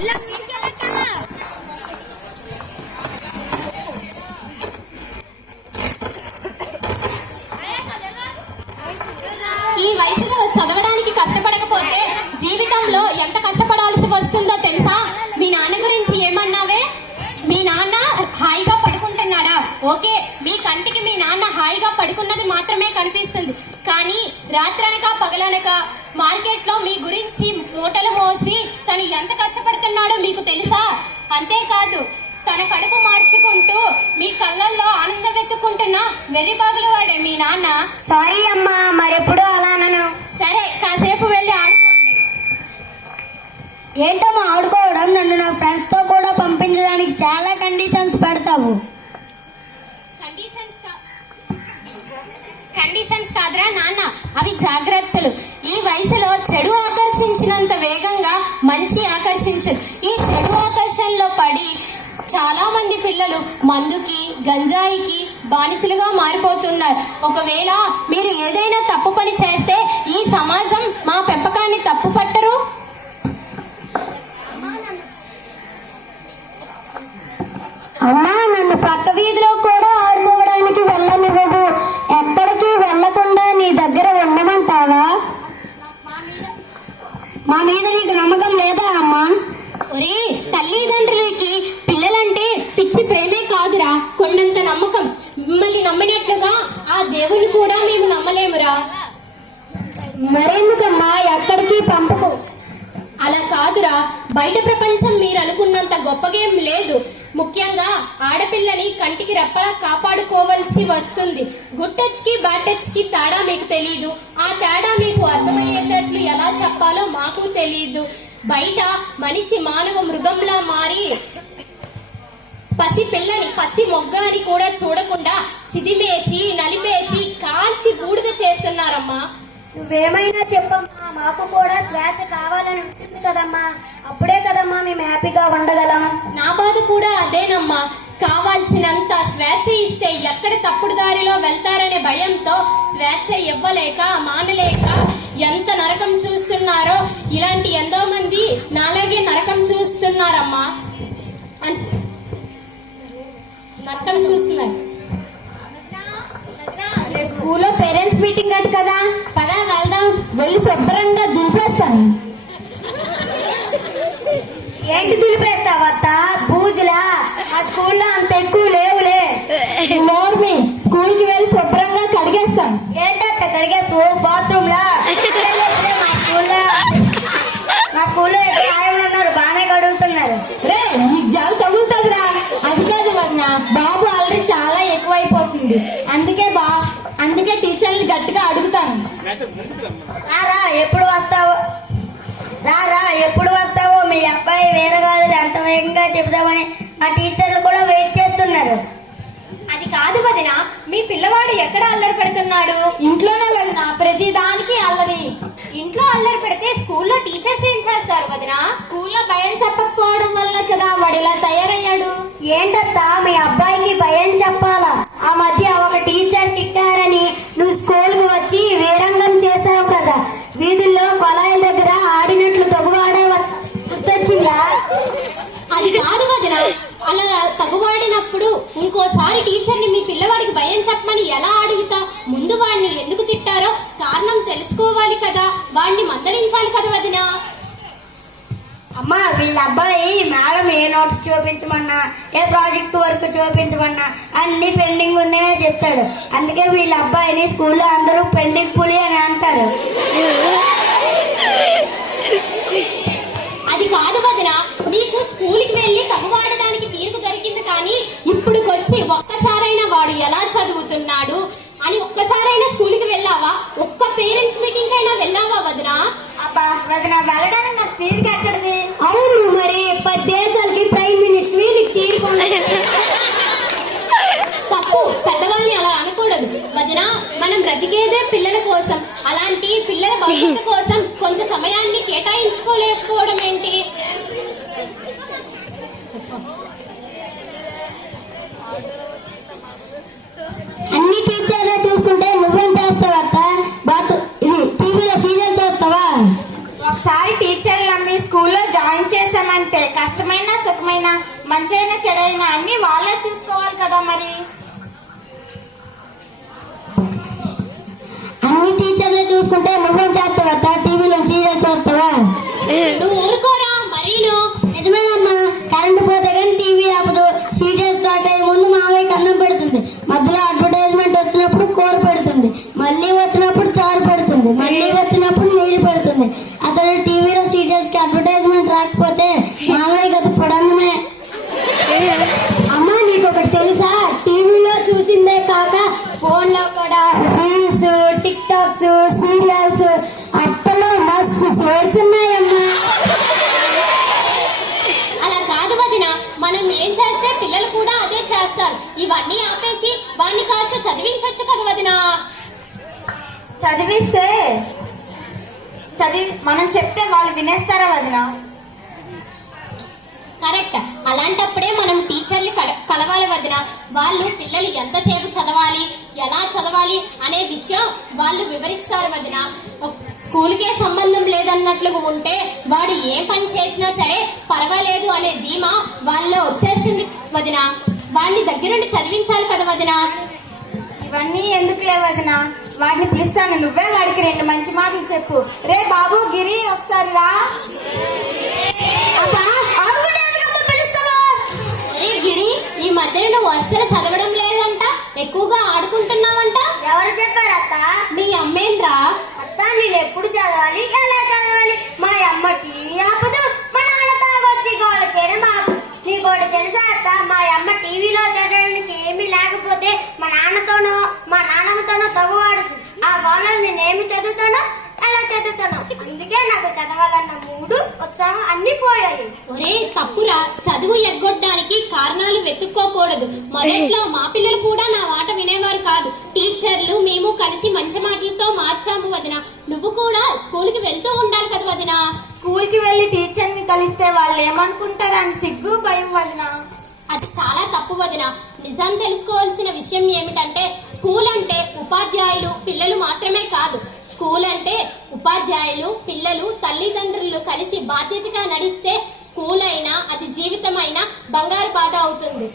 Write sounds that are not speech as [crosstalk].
ఈ వయసులో చదవడానికి కష్టపడకపోతే జీవితంలో ఎంత కష్టపడాల్సి వస్తుందో తెలుసా? మీ నాన్న గురించి ఏమన్నావే? మీ నాన్న హాయిగా పడుకుంటున్నాడా? ఓకే మీ కంటికి మీ నాన్న హాయిగా పడుకున్నది మాత్రమే కనిపిస్తుంది. కానీ రాత్రనక పగలనక మార్కెట్లో మీ గురించి మూటలు మోసి తను ఎంత మీకు తెలుసా? అంతేకాదు తన కడుపు మార్చుకుంటూ మీ కళ్ళల్లో ఆనందం వెతుక్కుంటున్న వెర్రి వాడే మీ నాన్న. సారీ అమ్మా మరెప్పుడు అలానను సరే కాసేపు వెళ్ళి ఆడుకోండి. ఏంటమ్మా ఆడుకోవడం? నన్ను నా ఫ్రెండ్స్తో కూడా పంపించడానికి చాలా కండిషన్స్ పెడతావు. కండిషన్స్ కండిషన్స్ కాదురా నాన్న అవి జాగ్రత్తలు. ఈ వయసులో చెడు ఆకర్షించినంత వేగంగా మంచి ఆకర్షించదు ఈ చెడు ఆకర్షణలో పడి చాలా మంది పిల్లలు మందుకి గంజాయికి బానిసలుగా మారిపోతున్నారు. ఒకవేళ మీరు ఏదైనా తప్పు పని చేస్తే ఈ దేవుని కూడా మేము నమ్మలేమురా. మరెందుకమ్మా ఎక్కడికి పంపకు. అలా కాదురా బయట ప్రపంచం మీరు అనుకున్నంత గొప్పగేం లేదు. ముఖ్యంగా ఆడపిల్లని కంటికి రెప్పలా కాపాడుకోవాల్సి వస్తుంది. గుడ్ టచ్కి బ్యాడ్ టచ్కి తేడా మీకు తెలియదు ఆ తేడా మీకు అర్థమయ్యేటట్లు ఎలా చెప్పాలో మాకు తెలియదు బయట మనిషి మానవ మృగంలా మారి పసి పిల్లని పసి మొగ్గ అని కూడా చూడకుండా చిదిమేసి నలిపేసి కాల్చి బూడిద చేస్తున్నారమ్మా. నువ్వేమైనా చెప్పమ్మా మాకు కూడా స్వేచ్ఛ కావాలని ఉంటుంది కదమ్మా. అప్పుడే కదమ్మా మేము హ్యాపీగా ఉండగలం. నా బాధ కూడా అదేనమ్మా. కావాల్సినంత స్వేచ్ఛ ఇస్తే ఎక్కడ తప్పుడు దారిలో వెళ్తారనే భయంతో స్వేచ్ఛ ఇవ్వలేక మానలేక ఎంత నరకం చూస్తున్నారో ఇలాంటి ఎంతో మంది నాలాగే నరకం చూస్తున్నారమ్మా. అన్- చూస్తున్నారు. స్కూల్లో పేరెంట్స్ మీటింగ్ అటు కదా. పదా వెళ్దాం. వెళ్ళి శుభ్రంగా దులిపేస్తాను. ఏంటి దులిపేస్తావు అత్త? బూజులా? ఆ స్కూల్లో అంత ఎక్కువ లేవులే. [laughs] రారా ఎప్పుడు వస్తావు? రారా ఎప్పుడు వస్తావో? మీ అబ్బాయి వేరే కాదు అంత వేగంగా చెబుదామని మా టీచర్లు కూడా వెయిట్ చేస్తున్నారు. అది కాదు వదిన మీ పిల్లవాడు ఎక్కడ అల్లరి పెడుతున్నాడు? ఇంట్లోనే వదిన ప్రతి దానికి అల్లరి. ఇంట్లో అల్లరి పెడితే స్కూల్లో టీచర్స్ ఏం చేస్తారు వదిన? స్కూల్లో భయం చెప్పకపోవడం వల్ల కదా వాడు ఇలా తయారయ్యాడు. ఏంటత్తా మీ అబ్బాయికి భయం చెప్పాలా ఆ మధ్య ఒక టీచర్ తిట్టారని నువ్వు స్కూల్కు వచ్చి వీరంగం చేసావు కదా వీధుల్లో కొలాయిల దగ్గర ఆడినట్లు తగువాడా గుర్తొచ్చిందా అది కాదు వదిన అలా తగువాడినప్పుడు ఇంకోసారి టీచర్ని మీ పిల్లవాడికి భయం చెప్పమని ఎలా అడుగుతా? ముందు వాడిని ఎందుకు తిట్టారో కారణం తెలుసుకోవాలి కదా. వాడిని మందలించాలి కదా వదిన. అమ్మా వీళ్ళ అబ్బాయి మేడం ఏ నోట్స్ చూపించమన్నా ఏ ప్రాజెక్ట్ వర్క్ చూపించమన్నా అన్ని పెండింగ్ ఉందనే చెప్తాడు. అందుకే వీళ్ళ అబ్బాయిని స్కూల్లో అందరూ పెండింగ్ పులి అని అంటారు. అది కాదు వదిన నీకు స్కూల్కి చదువుతున్నాడు. అని ఒక్కసారైనా స్కూల్కి వెళ్ళావా? ఒక్క పేరెంట్స్ మీటింగ్ అయినా వెళ్ళావా వదినా? అబ్బా వదిన వెళ్ళడానికి నాకు తీరిక ఎక్కడిది? అవును మరి పది దేశాలకి ప్రైమ్ మినిస్టర్ నీకు తీరిక తప్పు పెద్దవాళ్ళని అలా అనకూడదు. వదిన మనం బ్రతికేదే పిల్లల కోసం. అలాంటి పిల్లల భవిష్యత్తు కోసం కొంత సమయాన్ని కేటాయించుకోలేకపోవడం స్కూల్ జాయిన్ చేసామంటే కష్టమైన సుఖమైన మంచైన చెడైన అన్ని వాళ్ళే చూసుకోవాలి కదా మరి. అన్ని టీచర్లు చూసుకుంటే నువ్వేం చేస్తావా? టీవీలో సీరియల్ చూస్తావా? నువ్వు ఊరుకోరా మరీను. నిజమేనమ్మా కరెంట్ పోతే కానీ టీవీ ఆపదు. సీరియల్ స్టార్ట్ అయ్యే ముందు మామయ్యకి అన్నం పెడుతుంది. మధ్యలో అడ్వర్టైజ్మెంట్ వచ్చినప్పుడు కూర పెడుతుంది. మళ్ళీ వచ్చినప్పుడు చారు పెడుతుంది. మళ్ళీ వచ్చినప్పుడు నీరు పెడుతుంది. అసలు టీవీలో సీరియల్స్కి అడ్వర్టైజ్మెంట్ రాకపోతే మామయ్య గత పొడన్నమే అమ్మా నీకు ఒకటి తెలుసా? టీవీలో చూసిందే కాక ఫోన్లో కూడా రీల్స్ టిక్ టాక్స్ సీరియల్స్ అట్టలో మస్తు షేర్స్ ఉన్నాయమ్మా. అలా కాదు వదిన మనం ఏం చేస్తే పిల్లలు కూడా అదే చేస్తారు. ఇవన్నీ ఆపేసి వాడిని కాస్త చదివించొచ్చు కదా వదిన. చదివిస్తే చదివి మనం చెప్తే వాళ్ళు వినేస్తారా వదిన? కరెక్ట్. అలాంటప్పుడే మనం టీచర్లు కల- కలవాలి వదిన. వాళ్ళు పిల్లలు ఎంతసేపు చదవాలి ఎలా చదవాలి అనే విషయం వాళ్ళు వివరిస్తారు వదిన. స్కూల్కే సంబంధం లేదన్నట్లుగా ఉంటే వాడు ఏ పని చేసినా సరే పర్వాలేదు అనే ధీమా వాళ్ళలో వచ్చేస్తుంది వదిన. వాడిని దగ్గరుండి చదివించాలి కదా వదిన. ఇవన్నీ ఎందుకులే వదిన? వాడిని పిలుస్తాను. నువ్వే వాడికి రెండు మంచి మాటలు చెప్పు. రే బాబు గిరి ఒకసారి రా. గిరి ఈ మధ్యన నువ్వు అస్సలు చదవడం లేదంట ఎక్కువగా ఆడుకుంటున్నావంట. ఎవరు చెప్పారు అత్త? మీ అమ్మేంట్రా అత్త నేను ఎప్పుడు చదవాలి ఎలా చదవాలి? మా అమ్మ టీవీ ఆపదు మా నాన్న తాగొచ్చి గోల చేయడం ఆపు. నీకోటి తెలుసా అత్త? మా అమ్మ టీవీలో చదవడానికి ఏమీ లేకపోతే మా నాన్నతోనో మా నాన్నమ్మతోనో తగువాడుతుంది చదువుతానో. అందుకే నాకు చదవాలన్న మూడు ఉత్సాహం అన్ని పోయాయి. ఒరే తప్పురా. చదువు ఎగ్గొట్టడానికి కారణాలు వెతుక్కోకూడదు. మొదట్లో మా పిల్లలు కూడా నా మాట వినేవారు కాదు. టీచర్లు మేము కలిసి మంచి మాటలతో మార్చాము వదిన. నువ్వు కూడా స్కూల్కి వెళ్తూ ఉండాలి కదా వదిన. స్కూల్కి వెళ్ళి టీచర్ని కలిస్తే వాళ్ళు ఏమనుకుంటారని సిగ్గు భయం వదిన. అది చాలా తప్పు వదిన. నిజం తెలుసుకోవాల్సిన విషయం ఏమిటంటే స్కూల్ అంటే ఉపాధ్యాయులు పిల్లలు మాత్రమే కాదు. స్కూల్ అంటే ఉపాధ్యాయులు పిల్లలు తల్లిదండ్రులు కలిసి బాధ్యతగా నడిస్తే స్కూల్ అయినా అది జీవితమైనా బంగారు బాట అవుతుంది.